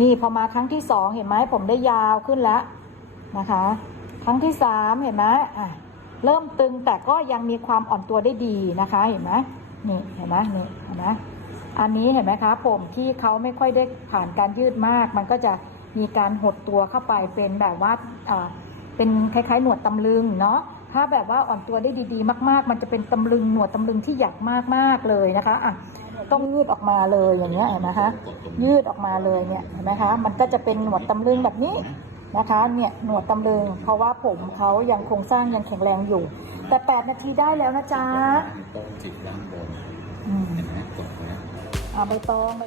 นี่พอมาครั้งที่สองเห็นไหมผมได้ยาวขึ้นแล้วนะคะ ครั้งที่สามเห็นไหมอะเริ่มตึงแต่ก็ยังมีความอ่อนตัวได้ดีนะคะเห็นไหมนี่เห็นไหมนี่เห็นไหมอันนี้เห็นไหมคะ ผมที่เขาไม่ค่อยได้ผ่านการยืดมาก มันก็จะมีการหดตัวเข้าไปเป็นแบบว่าอ่าเป็นคล้ายๆ หนวดตำลึงเนาะถ้าแบบว่าอ่อนตัวได้ดีๆ มาก ๆ มันจะเป็นตำลึงหนวดตำลึงที่หยักมากๆเลยนะคะอะ ต้องยืดออกมาเลยอย่างเงี้ยเห็นไหมคะยืดออกมาเลยเนี่ยเห็นไหมคะมันก็จะเป็นหนวดตำลึงแบบนี้นะคะเนี่ยหนวดตำลึงเพราะว่าผมเขายังโครงสร้างยังแข็งแรงอยู่ แต่ 8 นาทีได้แล้วนะจ๊ะตรงจิตด้านบนอืมเห็นไหมกดนะอ่าใบตองใบ